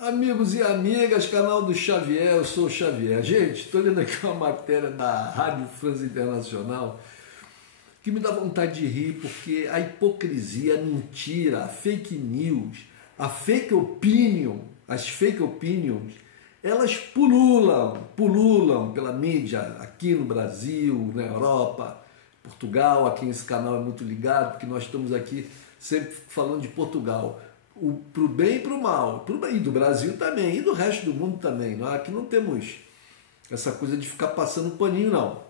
Amigos e amigas, canal do Xavier, eu sou o Xavier. Gente, estou lendo aqui uma matéria da Rádio France Internacional que me dá vontade de rir, porque a hipocrisia, a mentira, a fake news, a fake opinion, as fake opinions, elas pululam pela mídia aqui no Brasil, na Europa, Portugal. Aqui nesse canal é muito ligado, porque nós estamos aqui sempre falando de Portugal. Para o bem e para o mal, e do Brasil também, e do resto do mundo também. Aqui não temos essa coisa de ficar passando paninho, não.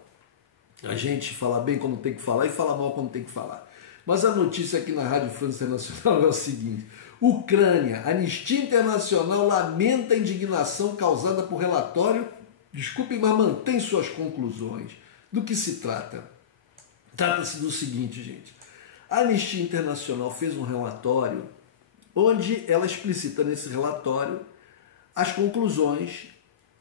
A gente fala bem quando tem que falar e fala mal quando tem que falar. Mas a notícia aqui na Rádio France Internacional é o seguinte: Ucrânia, Anistia Internacional lamenta a indignação causada por relatório, desculpem, mas mantém suas conclusões. Do que se trata? Trata-se do seguinte, gente. A Anistia Internacional fez um relatório onde ela explicita nesse relatório as conclusões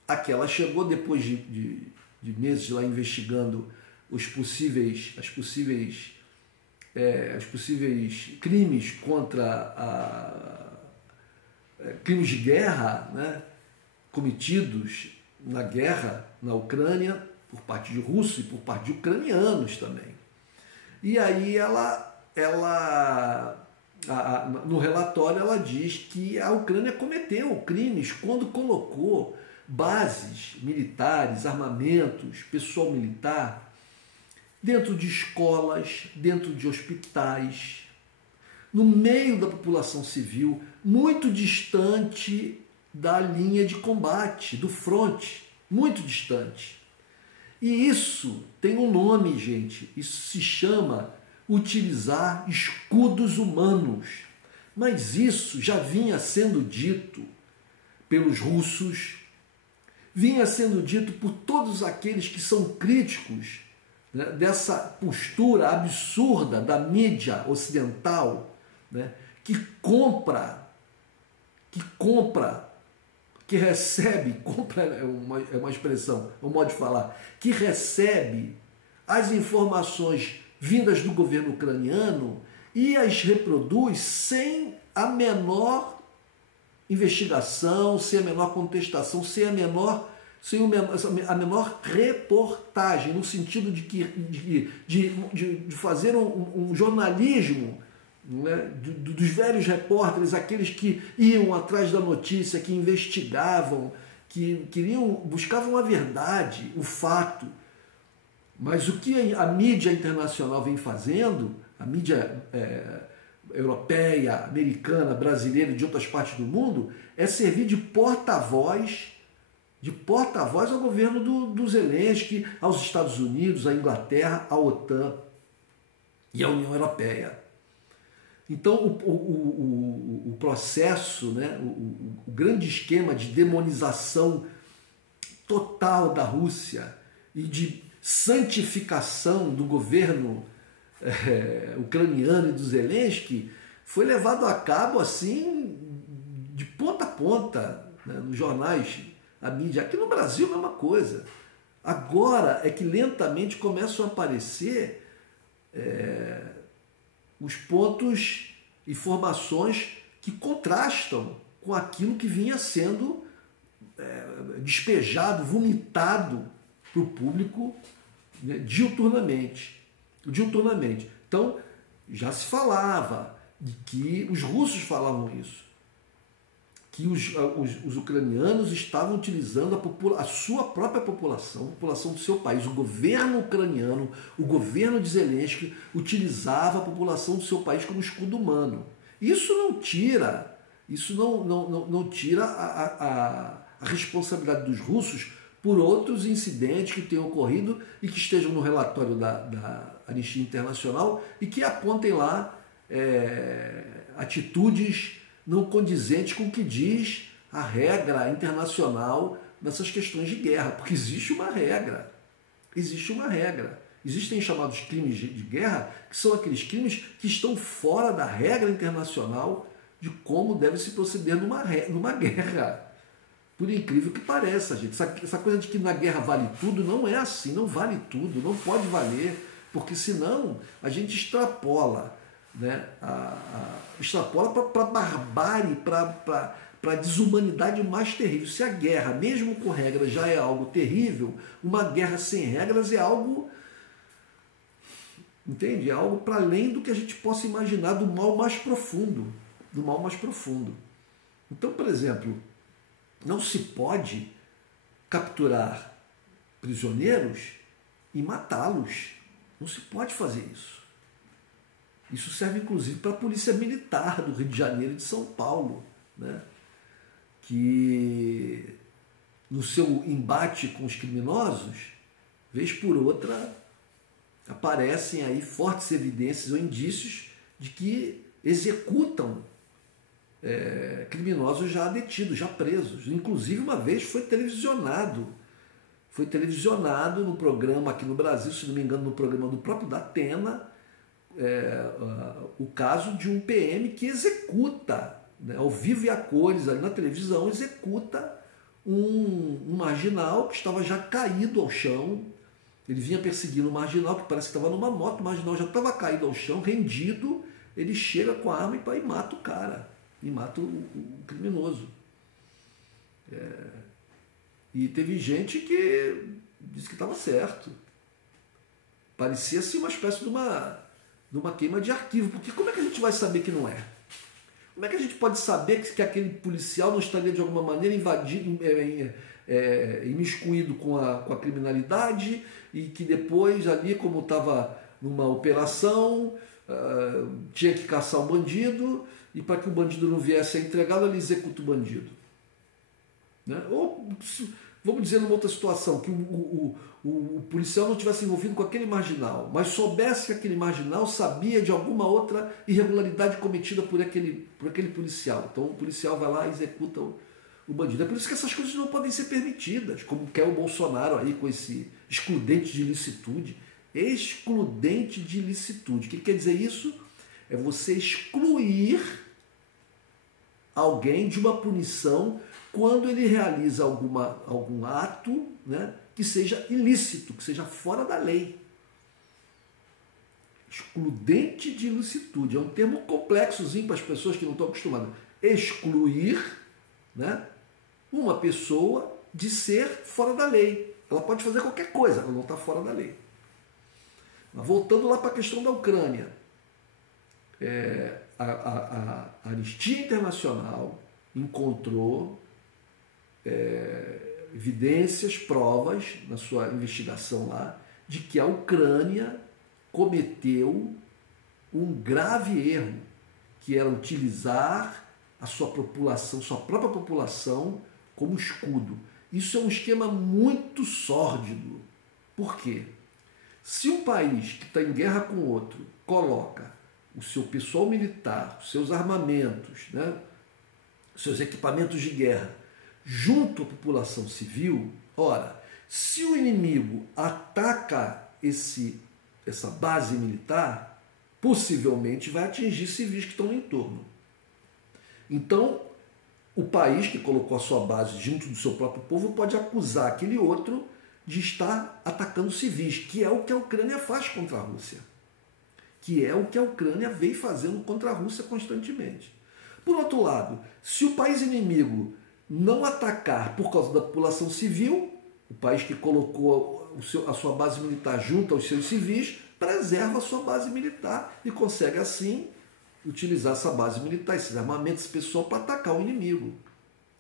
a que ela chegou depois de meses lá investigando os possíveis crimes crimes de guerra, né, cometidos na guerra na Ucrânia por parte de russos e por parte de ucranianos também. E aí no relatório ela diz que a Ucrânia cometeu crimes quando colocou bases militares, armamentos, pessoal militar dentro de escolas, dentro de hospitais, no meio da população civil, muito distante da linha de combate, do fronte, muito distante. E isso tem um nome, gente, isso se chama utilizar escudos humanos. Mas isso já vinha sendo dito pelos russos, vinha sendo dito por todos aqueles que são críticos, né, dessa postura absurda da mídia ocidental, né, que recebe é uma expressão, é um modo de falar, que recebe as informações vindas do governo ucraniano e as reproduz sem a menor investigação, sem a menor contestação, sem a menor reportagem, no sentido de fazer um jornalismo, né, dos velhos repórteres, aqueles que iam atrás da notícia, que investigavam, que buscavam a verdade, o fato. Mas o que a mídia internacional vem fazendo, a mídia europeia, americana, brasileira e de outras partes do mundo, é servir de porta-voz ao governo do Zelensky, aos Estados Unidos, à Inglaterra, à OTAN e à União Europeia. Então o processo, né, o grande esquema de demonização total da Rússia e de santificação do governo ucraniano e do Zelensky foi levado a cabo assim de ponta a ponta, né, nos jornais, a mídia. Aqui no Brasil a mesma coisa. Agora é que lentamente começam a aparecer os pontos, informações que contrastam com aquilo que vinha sendo despejado, vomitado para o público, né, diuturnamente. Então, já se falava de que os russos falavam isso, que os ucranianos estavam utilizando a sua própria população, a população do seu país. O governo ucraniano, o governo de Zelensky, utilizava a população do seu país como escudo humano. Isso não tira a responsabilidade dos russos por outros incidentes que tenham ocorrido e que estejam no relatório da Anistia Internacional e que apontem lá atitudes não condizentes com o que diz a regra internacional nessas questões de guerra, porque existe uma regra. Existem chamados crimes de guerra, que são aqueles crimes que estão fora da regra internacional de como deve se proceder numa guerra. Por incrível que pareça, gente. Essa coisa de que na guerra vale tudo, não é assim, não vale tudo, não pode valer, porque senão a gente extrapola, né, extrapola para barbárie, para para a desumanidade mais terrível. Se a guerra, mesmo com regras, já é algo terrível, uma guerra sem regras é algo, entende? É algo para além do que a gente possa imaginar, do mal mais profundo, do mal mais profundo. Então, por exemplo, não se pode capturar prisioneiros e matá-los. Não se pode fazer isso. Isso serve inclusive para a Polícia Militar do Rio de Janeiro e de São Paulo, né? Que no seu embate com os criminosos, vez por outra, aparecem aí fortes evidências ou indícios de que executam criminosos já detidos, já presos. Inclusive, uma vez foi televisionado no programa aqui no Brasil, se não me engano, no programa do próprio Datena, o caso de um PM que executa, né, ao vivo e a cores, ali na televisão, executa um marginal que estava já caído ao chão. Ele vinha perseguindo um marginal que parece que estava numa moto, o marginal já estava caído ao chão, rendido, ele chega com a arma e mata o cara, e mata o criminoso. E teve gente que disse que estava certo. Parecia assim uma espécie de uma queima de arquivo, porque como é que a gente vai saber que não é? Como é que a gente pode saber que aquele policial não estaria de alguma maneira imiscuído com a criminalidade e que depois ali, como estava numa operação, tinha que caçar o bandido e para que o bandido não viesse a entregá-lo, ele executa o bandido, né? Ou, vamos dizer numa outra situação, que o policial não tivesse envolvido com aquele marginal, mas soubesse que aquele marginal sabia de alguma outra irregularidade cometida por aquele policial. Então o policial vai lá e executa o bandido. É por isso que essas coisas não podem ser permitidas, como quer o Bolsonaro aí com esse excludente de ilicitude. Excludente de ilicitude. O que quer dizer isso? É você excluir alguém de uma punição quando ele realiza algum ato, né, que seja ilícito, que seja fora da lei. Excludente de ilicitude. É um termo complexozinho para as pessoas que não estão acostumadas. Excluir, né, uma pessoa de ser fora da lei. Ela pode fazer qualquer coisa, ela não está fora da lei. Mas voltando lá para a questão da Ucrânia. A Anistia Internacional encontrou evidências, provas na sua investigação lá, de que a Ucrânia cometeu um grave erro, que era utilizar a sua população, sua própria população, como escudo. Isso é um esquema muito sórdido. Por quê? Se um país que está em guerra com outro coloca o seu pessoal militar, os seus armamentos, né, os seus equipamentos de guerra, junto à população civil, ora, se o inimigo ataca essa base militar, possivelmente vai atingir civis que estão no entorno. Então, o país que colocou a sua base junto do seu próprio povo pode acusar aquele outro de estar atacando civis, que é o que a Ucrânia faz contra a Rússia. Que é o que a Ucrânia vem fazendo contra a Rússia constantemente. Por outro lado, se o país inimigo não atacar por causa da população civil, o país que colocou a sua base militar junto aos seus civis, preserva a sua base militar e consegue assim utilizar essa base militar, esses armamentos, esse pessoal para atacar o inimigo.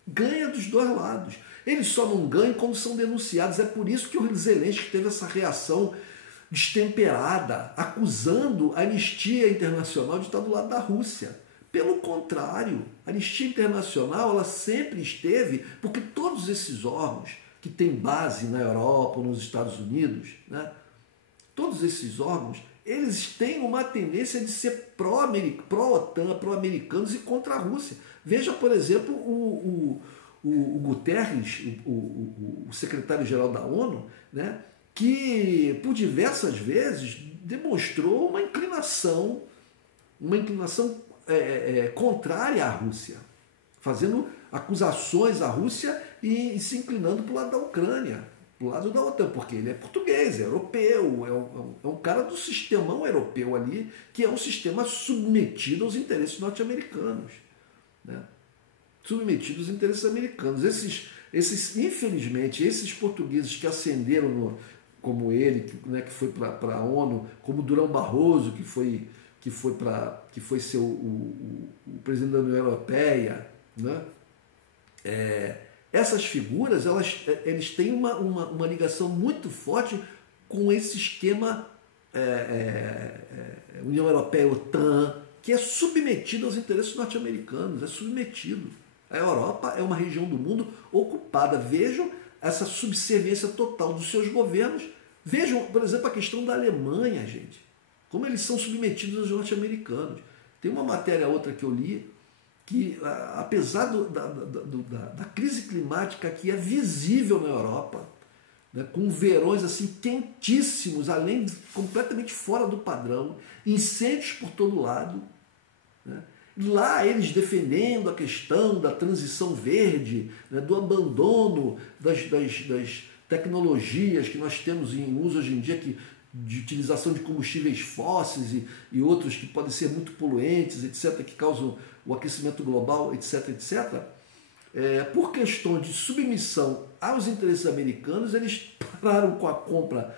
Ganha dos dois lados. Eles só não ganham quando são denunciados. É por isso que o Zelensky teve essa reação destemperada, acusando a Anistia Internacional de estar do lado da Rússia. Pelo contrário, a Anistia Internacional ela sempre esteve, porque todos esses órgãos que têm base na Europa ou nos Estados Unidos, né, todos esses órgãos, eles têm uma tendência de ser pró-OTAN, pró-americanos e contra a Rússia. Veja, por exemplo, o Guterres, o secretário-geral da ONU, né, que por diversas vezes demonstrou uma inclinação contrária à Rússia, fazendo acusações à Rússia e se inclinando para o lado da Ucrânia, para o lado da OTAN, porque ele é português, é europeu, é um cara do sistemão europeu ali, que é um sistema submetido aos interesses norte-americanos, né? submetido aos interesses americanos. Infelizmente, esses portugueses que ascenderam como ele, né, que foi para a ONU, como Durão Barroso, que foi ser o presidente da União Europeia, né? Essas figuras, eles têm uma ligação muito forte com esse esquema União Europeia, OTAN, que é submetido aos interesses norte-americanos, é submetido. A Europa é uma região do mundo ocupada. Vejam essa subserviência total dos seus governos. Vejam, por exemplo, a questão da Alemanha, gente. Como eles são submetidos aos norte-americanos. Tem uma matéria outra que eu li, que apesar da crise climática que é visível na Europa, né, com verões assim quentíssimos, além de completamente fora do padrão, incêndios por todo lado, né? Lá eles defendendo a questão da transição verde, né, do abandono das tecnologias que nós temos em uso hoje em dia, de utilização de combustíveis fósseis e outros que podem ser muito poluentes, etc., que causam o aquecimento global, etc., etc., por questão de submissão aos interesses americanos, eles pararam com a compra,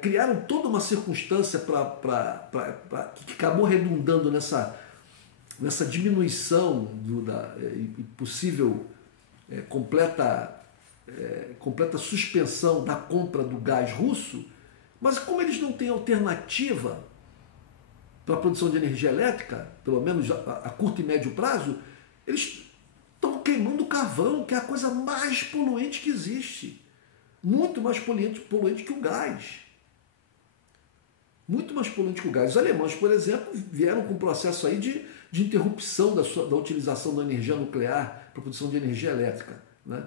criaram toda uma circunstância que acabou redundando nessa diminuição e possível completa suspensão da compra do gás russo. Mas como eles não têm alternativa para a produção de energia elétrica, pelo menos a curto e médio prazo, eles estão queimando carvão, que é a coisa mais poluente que existe. Muito mais poluente que o gás. Muito mais poluente que o gás. Os alemães, por exemplo, vieram com um processo aí de interrupção da utilização da energia nuclear para a produção de energia elétrica, né?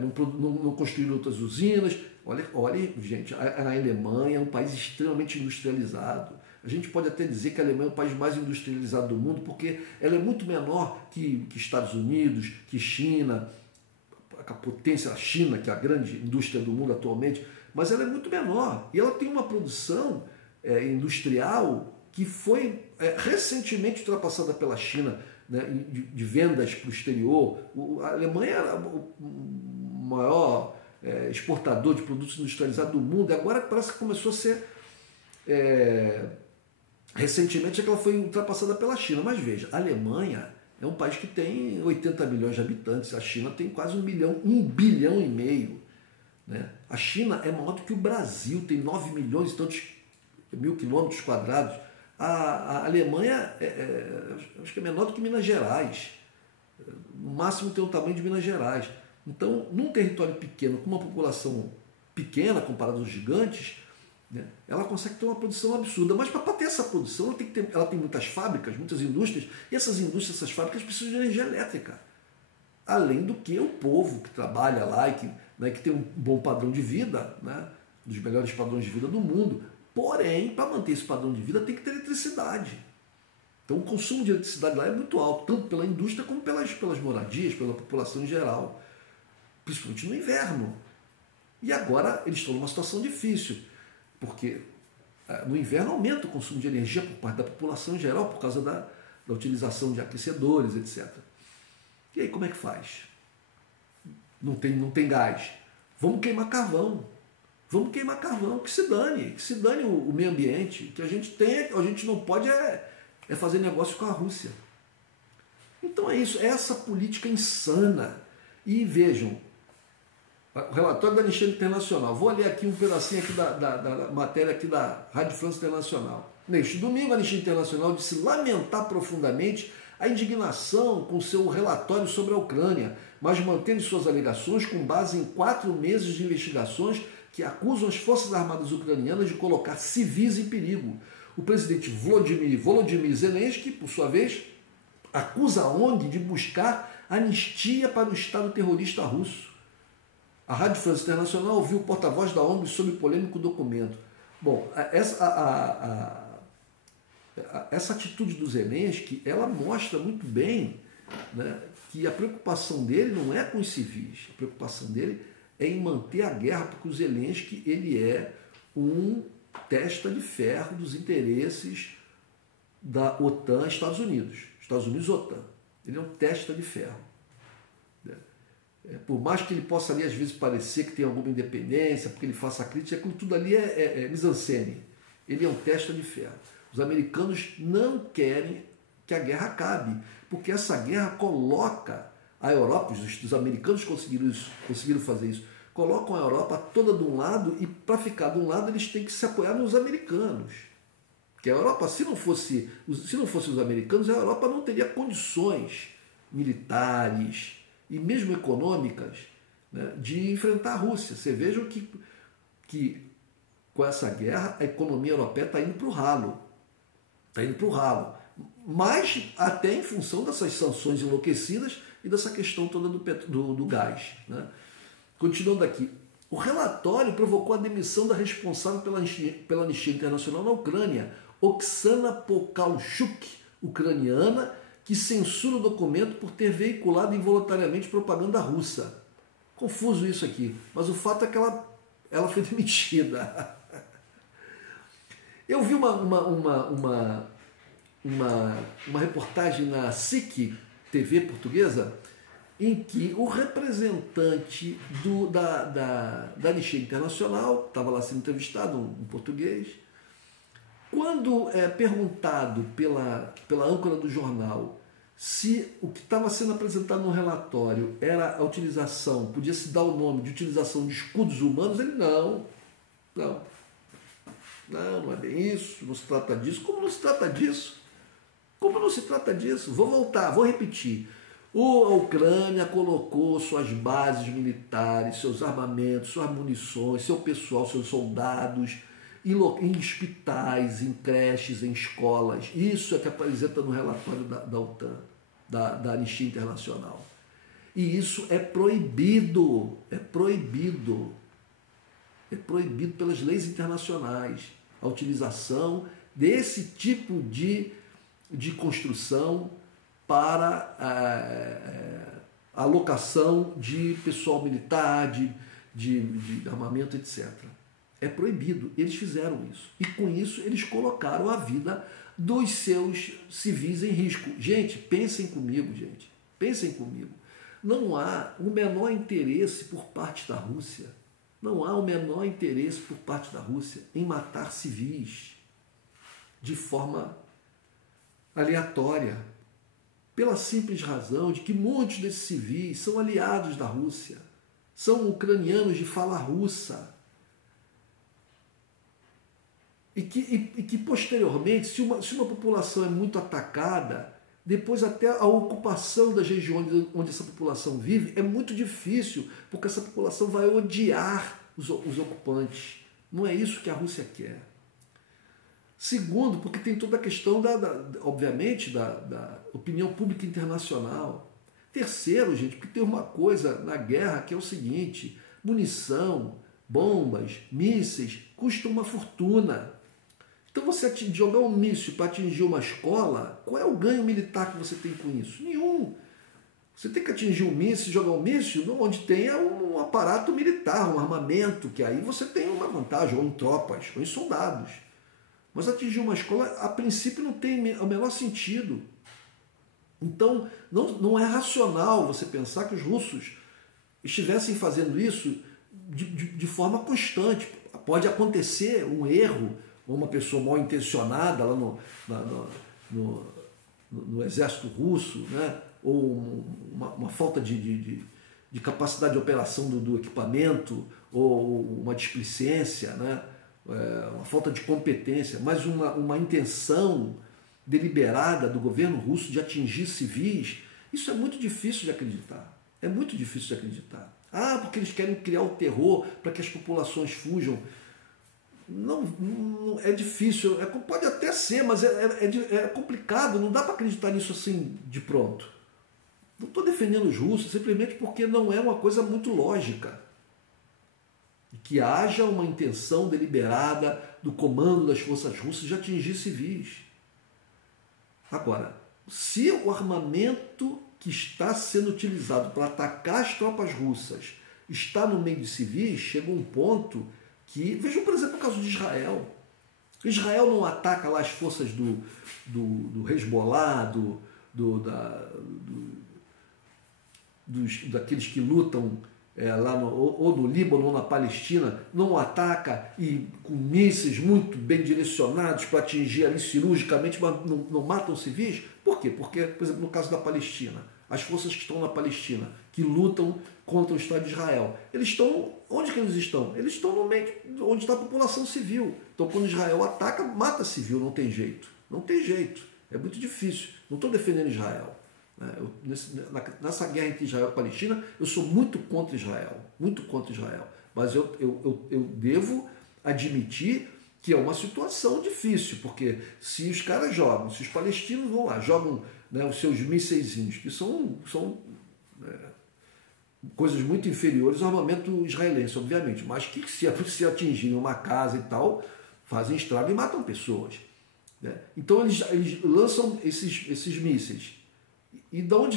Não construíram outras usinas. Olha, gente, a Alemanha é um país extremamente industrializado. A gente pode até dizer que a Alemanha é o país mais industrializado do mundo, porque ela é muito menor que Estados Unidos, que China, a potência, a China, que é a grande indústria do mundo atualmente, mas ela é muito menor. E ela tem uma produção industrial que foi recentemente ultrapassada pela China, né, de vendas para o exterior. A Alemanha era o maior exportador de produtos industrializados do mundo, e agora parece que começou a ser... recentemente é que ela foi ultrapassada pela China. Mas veja, a Alemanha é um país que tem 80 milhões de habitantes, a China tem quase 1 bilhão e meio. Né? A China é maior do que o Brasil, tem 9 milhões e tantos mil quilômetros quadrados. A Alemanha acho que é menor do que Minas Gerais. No máximo tem o tamanho de Minas Gerais. Então, num território pequeno, com uma população pequena comparada aos gigantes, né, ela consegue ter uma produção absurda. Mas para ter essa produção, ela tem muitas fábricas, muitas indústrias, e essas indústrias, essas fábricas precisam de energia elétrica. Além do que o povo que trabalha lá e que tem um bom padrão de vida, né, dos melhores padrões de vida do mundo. Porém, para manter esse padrão de vida tem que ter eletricidade. Então o consumo de eletricidade lá é muito alto, tanto pela indústria como pelas moradias, pela população em geral, principalmente no inverno. E agora eles estão numa situação difícil, porque no inverno aumenta o consumo de energia por parte da população em geral, por causa da utilização de aquecedores, etc. E aí como é que faz? Não tem gás. Vamos queimar carvão. Vamos queimar carvão, que se dane o meio ambiente. Que a gente não pode fazer negócio com a Rússia. Então é isso, é essa política insana. E vejam, o relatório da Anistia Internacional. Vou ler aqui um pedacinho aqui da matéria aqui da Rádio França Internacional. Neste domingo, a Anistia Internacional disse lamentar profundamente a indignação com seu relatório sobre a Ucrânia, mas mantendo suas alegações com base em 4 meses de investigações que acusam as Forças Armadas ucranianas de colocar civis em perigo. O presidente Volodymyr Zelensky, por sua vez, acusa a ONG de buscar anistia para o Estado terrorista russo. A Rádio França Internacional ouviu o porta-voz da ONG sobre o polêmico documento. Bom, essa atitude do Zelensky, ela mostra muito bem, né, que a preocupação dele não é com os civis, a preocupação dele é em manter a guerra, porque o Zelensky ele é um testa de ferro dos interesses da OTAN Estados Unidos. Estados Unidos OTAN. Ele é um testa de ferro. Por mais que ele possa ali às vezes parecer que tem alguma independência, porque ele faça crítica, aquilo tudo ali é mise-en-scène. Ele é um testa de ferro. Os americanos não querem que a guerra acabe, porque essa guerra coloca a Europa, os americanos conseguiram fazer isso, colocam a Europa toda de um lado e para ficar de um lado eles têm que se apoiar nos americanos. Porque a Europa, se não fosse os americanos, a Europa não teria condições militares e mesmo econômicas, né, de enfrentar a Rússia. Você veja que com essa guerra a economia europeia está indo para o ralo. Está indo para o ralo. Mas até em função dessas sanções enlouquecidas e dessa questão toda do gás. Né? Continuando aqui. O relatório provocou a demissão da responsável pela Anistia Internacional na Ucrânia, Oksana Pokalchuk, ucraniana, que censura o documento por ter veiculado involuntariamente propaganda russa. Confuso isso aqui, mas o fato é que ela foi demitida. Eu vi uma reportagem na SIC TV portuguesa em que o representante da Anistia Internacional, estava lá sendo entrevistado, um português, quando perguntado pela âncora do jornal se o que estava sendo apresentado no relatório era a utilização, podia se dar o nome de utilização de escudos humanos, ele não é bem isso, não se trata disso. Como não se trata disso? Como não se trata disso? Vou repetir. A Ucrânia colocou suas bases militares, seus armamentos, suas munições, seu pessoal, seus soldados em hospitais, em creches, em escolas. Isso é que apresenta no relatório da OTAN, da Anistia Internacional. E isso é proibido. É proibido pelas leis internacionais a utilização desse tipo de construção para a alocação de pessoal militar, de armamento, etc. É proibido. Eles fizeram isso. E com isso eles colocaram a vida dos seus civis em risco. Gente, pensem comigo, gente. Pensem comigo. Não há o menor interesse por parte da Rússia. Não há o menor interesse por parte da Rússia em matar civis de forma aleatória, pela simples razão de que muitos desses civis são aliados da Rússia, são ucranianos de fala russa, e que posteriormente, se uma população é muito atacada, depois até a ocupação das regiões onde essa população vive é muito difícil, porque essa população vai odiar os ocupantes. Não é isso que a Rússia quer. Segundo, porque tem toda a questão, obviamente, da opinião pública internacional. Terceiro, gente, porque tem uma coisa na guerra que é o seguinte: munição, bombas, mísseis custam uma fortuna. Então você jogar um míssil para atingir uma escola, qual é o ganho militar que você tem com isso? Nenhum. Você tem que atingir um míssil, jogar um míssil onde tenha um aparato militar, um armamento, que aí você tem uma vantagem, ou em tropas, ou em soldados. Mas atingir uma escola, a princípio, não tem o menor sentido. Então, não é racional você pensar que os russos estivessem fazendo isso de forma constante. Pode acontecer um erro, ou uma pessoa mal intencionada lá no exército russo, né? Ou uma falta de capacidade de operação do equipamento, ou uma displicência, né? Uma falta de competência, mas uma intenção deliberada do governo russo de atingir civis, isso é muito difícil de acreditar. É muito difícil de acreditar. Porque eles querem criar o terror para que as populações fujam. Não é difícil, pode até ser, mas é complicado, não dá para acreditar nisso assim de pronto. Não estou defendendo os russos, simplesmente porque não é uma coisa muito lógica. Que haja uma intenção deliberada do comando das forças russas de atingir civis. Agora, se o armamento que está sendo utilizado para atacar as tropas russas está no meio de civis, chega um ponto que... Vejam, por exemplo, o caso de Israel. Israel não ataca lá as forças do Hezbollah, daqueles que lutam lá ou no Líbano ou na Palestina, não ataca e com mísseis muito bem direcionados para atingir ali cirurgicamente, mas não matam civis? Por quê? Porque, por exemplo, no caso da Palestina, as forças que estão na Palestina, que lutam contra o Estado de Israel, eles estão, onde que eles estão? Eles estão no meio onde está a população civil. Então, quando Israel ataca, mata civil, não tem jeito. Não tem jeito. É muito difícil. Não estou defendendo Israel. Nessa guerra entre Israel e Palestina, eu sou muito contra Israel, mas eu devo admitir que é uma situação difícil, porque se os caras jogam, se os palestinos vão lá, jogam, né, os seus mísseizinhos, que são coisas muito inferiores ao armamento israelense, obviamente, mas que se atingirem uma casa e tal, fazem estrago e matam pessoas, né? Então eles lançam esses mísseis. E de onde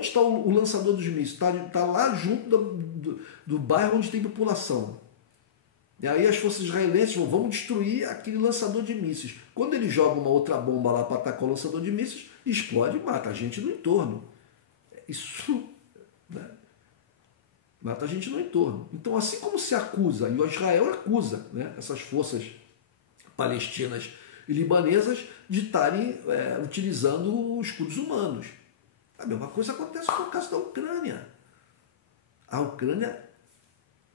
está o lançador dos mísseis? Está lá junto do bairro onde tem população. E aí as forças israelenses vão destruir aquele lançador de mísseis. Quando eles jogam uma outra bomba lá para atacar o lançador de mísseis, explode e mata a gente no entorno. Isso, né, mata a gente no entorno. Então, assim como se acusa, e o Israel acusa, né, essas forças palestinas e libanesas de estarem utilizando escudos humanos. A mesma coisa acontece no caso da Ucrânia. A Ucrânia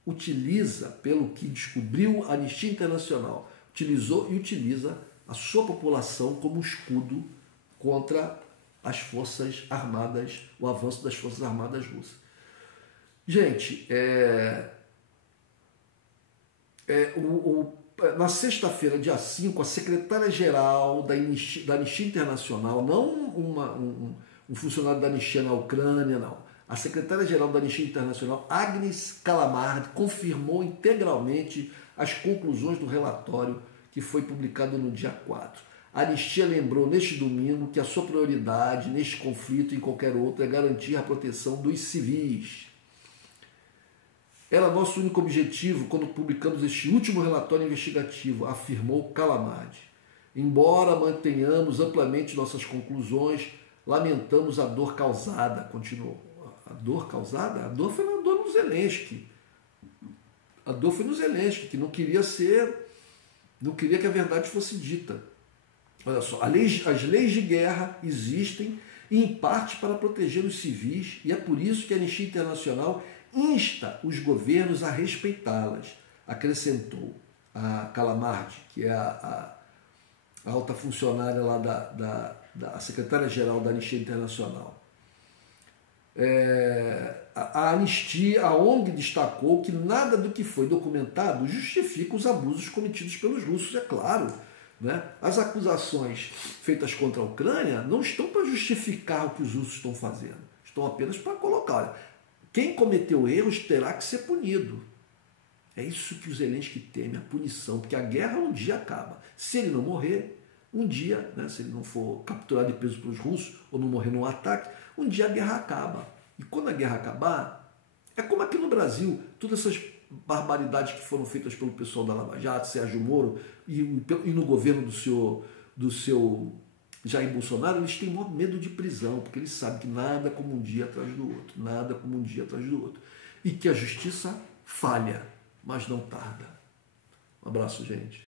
utiliza, pelo que descobriu a Anistia Internacional, utilizou e utiliza a sua população como escudo contra as forças armadas, o avanço das forças armadas russas. Gente, na sexta-feira, dia 5, a secretária-geral da Anistia Internacional, não um funcionário da Anistia na Ucrânia, não. A secretária-geral da Anistia Internacional, Agnes Callamard, confirmou integralmente as conclusões do relatório que foi publicado no dia 4. A Anistia lembrou neste domingo que a sua prioridade neste conflito e em qualquer outro é garantir a proteção dos civis. Era nosso único objetivo quando publicamos este último relatório investigativo, afirmou Callamard. Embora mantenhamos amplamente nossas conclusões, lamentamos a dor causada, continuou. A dor causada? A dor foi no Zelensky. A dor foi no Zelensky, que não queria que a verdade fosse dita. Olha só, as leis de guerra existem em parte para proteger os civis e é por isso que a Anistia Internacional insta os governos a respeitá-las, acrescentou a Callamard, que é a alta funcionária lá da secretária-geral da Anistia Internacional. A Anistia, a ONG, destacou que nada do que foi documentado justifica os abusos cometidos pelos russos, é claro, né? As acusações feitas contra a Ucrânia não estão para justificar o que os russos estão fazendo, estão apenas para colocar, olha, quem cometeu erros terá que ser punido. É isso que o Zelensky teme, a punição, porque a guerra um dia acaba. Se ele não morrer, um dia, né, se ele não for capturado e preso pelos russos ou não morrer num ataque, um dia a guerra acaba. E quando a guerra acabar, é como aqui no Brasil, todas essas barbaridades que foram feitas pelo pessoal da Lava Jato, Sérgio Moro e no governo do seu Jair Bolsonaro, eles têm maior medo de prisão, porque eles sabem que nada como um dia atrás do outro, nada como um dia atrás do outro. E que a justiça falha, mas não tarda. Um abraço, gente.